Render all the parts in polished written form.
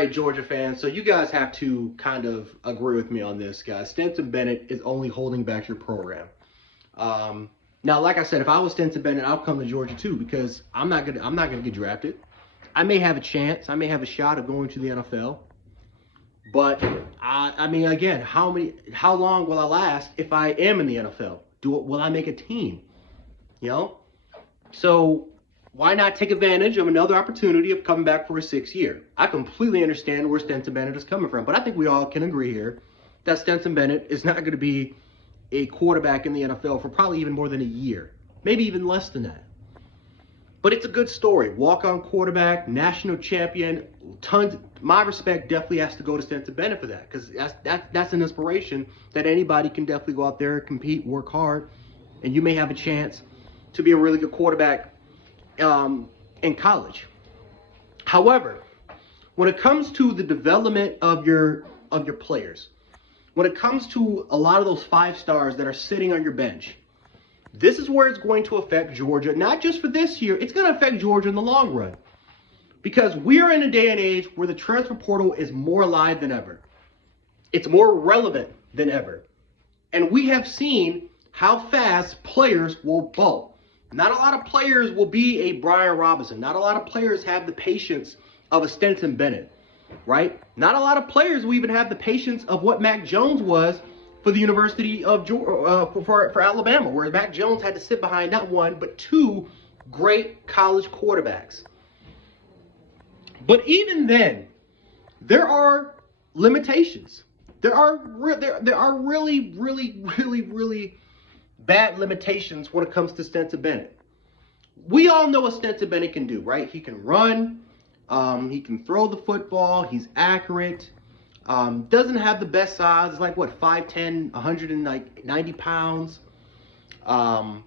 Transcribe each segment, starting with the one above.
right, Georgia fans. So you guys have to kind of agree with me on this, guys. Stetson Bennett is only holding back your program. Now, like I said, if I was Stetson Bennett, I'll come to Georgia too because I'm not gonna get drafted. I may have a chance. I may have a shot of going to the NFL. But I mean, again, how long will I last if I am in the NFL? Will I make a team? You know, so why not take advantage of another opportunity of coming back for a 6th year? I completely understand where Stetson Bennett is coming from, but I think we all can agree here that Stetson Bennett is not going to be a quarterback in the NFL for probably even more than a year, maybe even less than that. But it's a good story. Walk-on quarterback, national champion, tons. My respect definitely has to go to Stetson Bennett for that because that's an inspiration that anybody can definitely go out there, compete, work hard, and you may have a chance to be a really good quarterback in college. However, when it comes to the development of your players, when it comes to a lot of those 5 stars that are sitting on your bench, this is where it's going to affect Georgia, not just for this year, it's going to affect Georgia in the long run. Because we are in a day and age where the transfer portal is more alive than ever. It's more relevant than ever. And we have seen how fast players will bolt. Not a lot of players will be a Brian Robinson. Not a lot of players have the patience of a Stetson Bennett, right? Not a lot of players will even have the patience of what Mac Jones was for the University of Georgia, for Alabama, where Mac Jones had to sit behind not 1, but 2 great college quarterbacks. But even then, there are limitations. There are really bad limitations when it comes to Stetson Bennett. We all know what Stetson Bennett can do, right? He can run, he can throw the football, he's accurate, doesn't have the best size, like what, 5'10", 190 pounds. For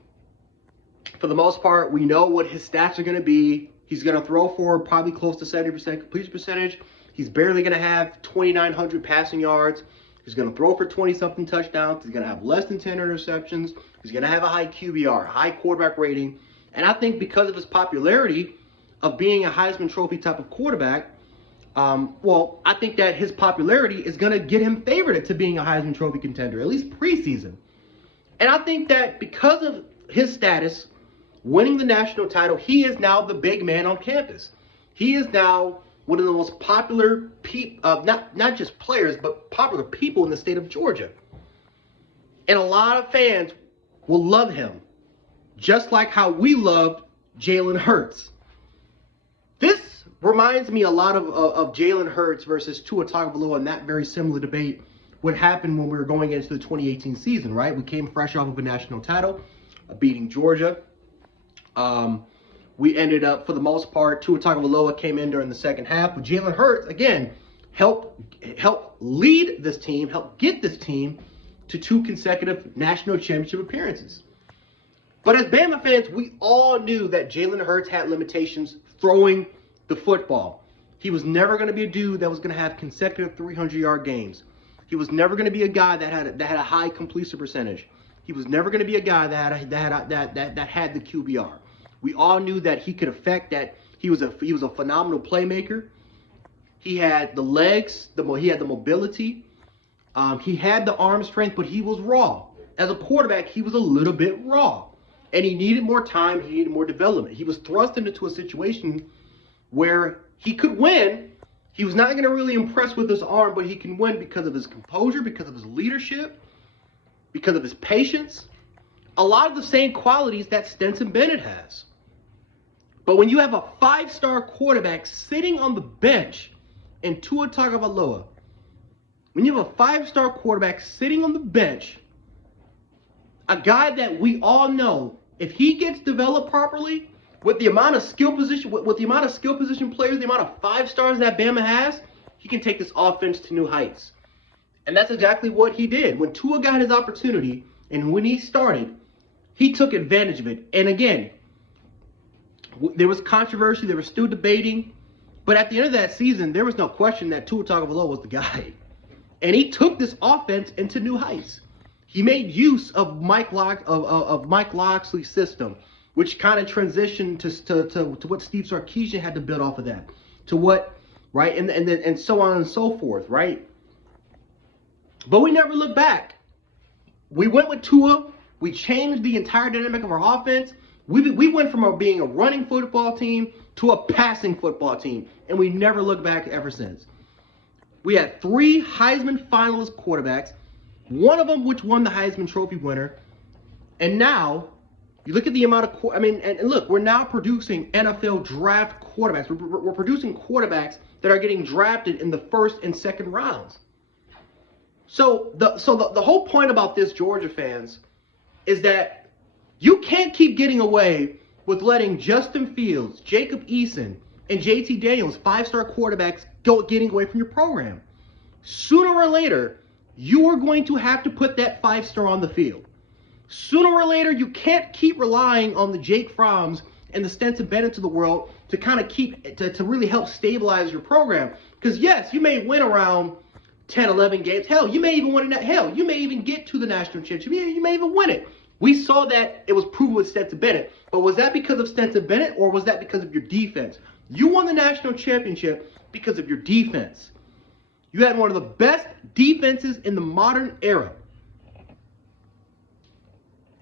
the most part, we know what his stats are going to be. He's going to throw for probably close to 70% completion percentage. He's barely going to have 2,900 passing yards. He's going to throw for 20-something touchdowns. He's going to have less than 10 interceptions. He's going to have a high QBR, high quarterback rating. And I think because of his popularity of being a Heisman Trophy type of quarterback, I think that his popularity is going to get him favored to being a Heisman Trophy contender, at least preseason. And I think that because of his status, winning the national title, he is now the big man on campus. He is now one of the most popular not just players, but popular people in the state of Georgia. And a lot of fans will love him, just like how we loved Jalen Hurts. This reminds me a lot of Jalen Hurts versus Tua Tagovailoa, and that very similar debate what happened when we were going into the 2018 season, right? We came fresh off of a national title, beating Georgia. We ended up, for the most part, Tua Tagovailoa came in during the second half. But Jalen Hurts, again, helped lead this team, helped get this team to 2 consecutive national championship appearances. But as Bama fans, we all knew that Jalen Hurts had limitations throwing the football. He was never going to be a dude that was going to have consecutive 300-yard games. He was never going to be a guy that had a high completion percentage. He was never going to be a guy that had the QBR. We all knew that he could affect that. He was a phenomenal playmaker. He had the legs, he had the mobility. He had the arm strength, but he was raw. As a quarterback, he was a little bit raw. And he needed more time. He needed more development. He was thrust into a situation where he could win. He was not going to really impress with his arm, but he can win because of his composure, because of his leadership, because of his patience. A lot of the same qualities that Stetson Bennett has. But when you have a 5-star quarterback sitting on the bench in Tua Tagovailoa, when you have a 5-star quarterback sitting on the bench, a guy that we all know, if he gets developed properly, with the amount of skill position, with the amount of skill position players, the amount of 5 stars that Bama has, he can take this offense to new heights. And that's exactly what he did. When Tua got his opportunity and when he started, he took advantage of it. And again, there was controversy. There was still debating. But at the end of that season, there was no question that Tua Tagovailoa was the guy. And he took this offense into new heights. He made use of Mike Locksley's system, which kind of transitioned to what Steve Sarkisian had to build off of that, to what right? And so on and so forth, right? But we never look back. We went with Tua. We changed the entire dynamic of our offense. We went from being a running football team to a passing football team, and we never looked back ever since. We had 3 Heisman finalist quarterbacks, one of them which won the Heisman Trophy winner, and now you look at the amount of, and look, we're now producing NFL draft quarterbacks. We're producing quarterbacks that are getting drafted in the first and second rounds. So the whole point about this, Georgia fans, is that you can't keep getting away with letting Justin Fields, Jacob Eason, and JT Daniels, 5-star quarterbacks, getting away from your program. Sooner or later, you are going to have to put that 5-star on the field. Sooner or later, you can't keep relying on the Jake Fromms and the Stetson Bennett of the world to kind of to really help stabilize your program. Because yes, you may win around 10, 11 games. Hell, you may even win that. Hell, you may even get to the national championship. You may even win it. We saw that it was proven with Stetson Bennett. But was that because of Stetson Bennett, or was that because of your defense? You won the national championship because of your defense. You had one of the best defenses in the modern era.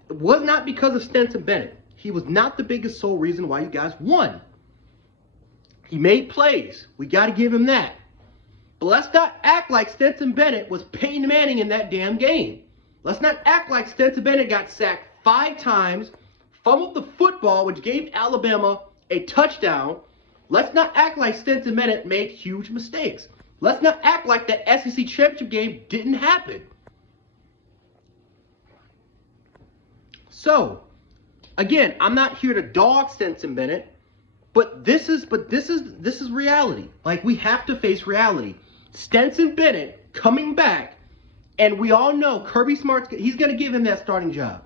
It was not because of Stetson Bennett. He was not the biggest sole reason why you guys won. He made plays. We got to give him that. But let's not act like Stetson Bennett was Peyton Manning in that damn game. Let's not act like Stetson Bennett got sacked 5 times, fumbled the football, which gave Alabama a touchdown. Let's not act like Stetson Bennett made huge mistakes. Let's not act like that SEC championship game didn't happen. So, again, I'm not here to dog Stetson Bennett, but this is reality. Like, we have to face reality. Stetson Bennett coming back, and we all know Kirby Smart's, he's going to give him that starting job.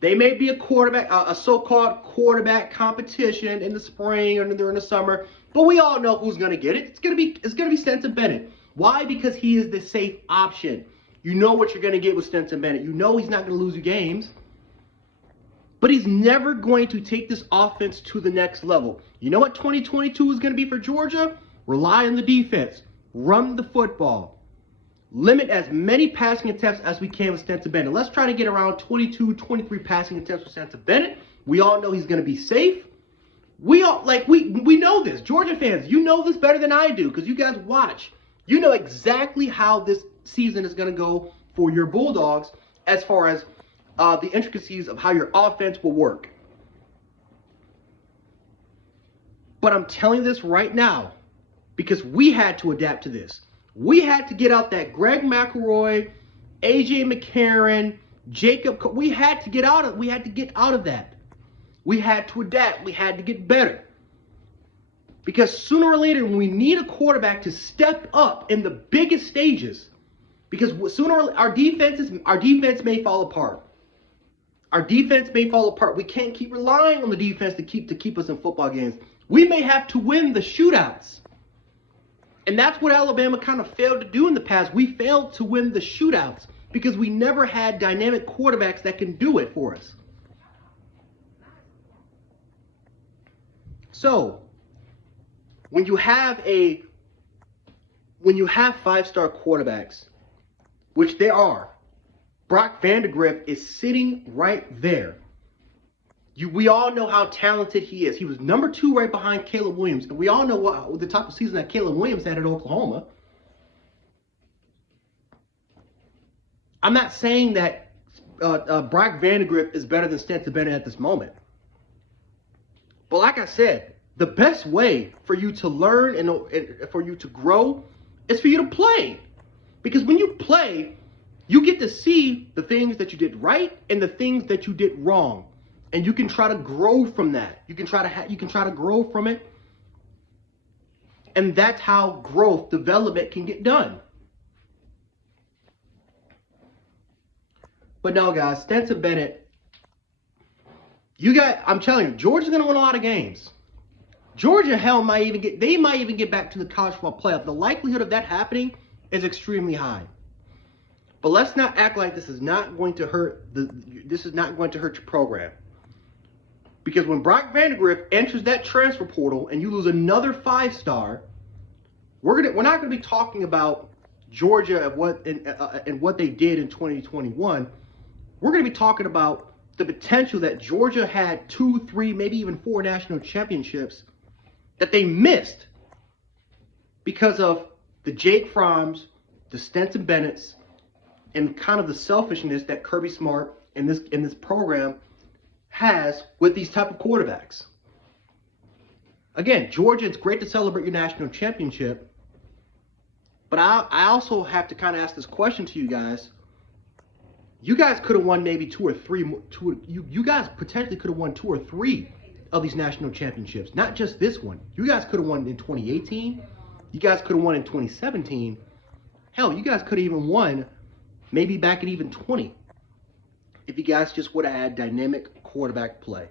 They may be a so-called quarterback competition in the spring or during the summer, but we all know who's going to get it. It's going to be Stetson Bennett. Why? Because he is the safe option. You know what you're going to get with Stetson Bennett. You know he's not going to lose you games. But he's never going to take this offense to the next level. You know what 2022 is going to be for Georgia? Rely on the defense. Run the football. Limit as many passing attempts as we can with Stetson Bennett. Let's try to get around 22, 23 passing attempts with Stetson Bennett. We all know he's going to be safe. We know this. Georgia fans, you know this better than I do because you guys watch. You know exactly how this season is going to go for your Bulldogs as far as the intricacies of how your offense will work. But I'm telling you this right now because we had to adapt to this. We had to get out that Greg McElroy, AJ McCarron, Jacob. We had to get out of that. We had to adapt. We had to get better. Because sooner or later, when we need a quarterback to step up in the biggest stages, because our defense may fall apart. Our defense may fall apart. We can't keep relying on the defense to keep us in football games. We may have to win the shootouts. And that's what Alabama kind of failed to do in the past. We failed to win the shootouts because we never had dynamic quarterbacks that can do it for us. So, when you have 5-star quarterbacks, which there are, Brock Vandagriff is sitting right there. We all know how talented he is. He was number 2 right behind Caleb Williams. And we all know what the type of season that Caleb Williams had at Oklahoma. I'm not saying that Brock Vandagriff is better than Stetson Bennett at this moment. But like I said, the best way for you to learn and for you to grow is for you to play. Because when you play, you get to see the things that you did right and the things that you did wrong. And you can try to grow from that. You can try to grow from it. And that's how development can get done. But no, guys, Stetson Bennett, I'm telling you, Georgia's going to win a lot of games. Georgia, might even get back to the college football playoff. The likelihood of that happening is extremely high. But let's not act like this is not going to hurt your program. Because when Brock Vandagriff enters that transfer portal and you lose another 5-star, We're not gonna be talking about Georgia and what they did in 2021. We're gonna be talking about the potential that Georgia had 2, 3, maybe even 4 national championships that they missed because of the Jake Fromm's, the Stetson Bennett's, and kind of the selfishness that Kirby Smart in this program has with these type of quarterbacks. Again, Georgia, it's great to celebrate your national championship, but I also have to kind of ask this question to you guys. You guys could have won maybe 2 or 3. You guys potentially could have won 2 or 3 of these national championships, not just this one. You guys could have won in 2018. You guys could have won in 2017. Hell, you guys could have even won maybe back in even 20 if you guys just would have had dynamic quarterback play.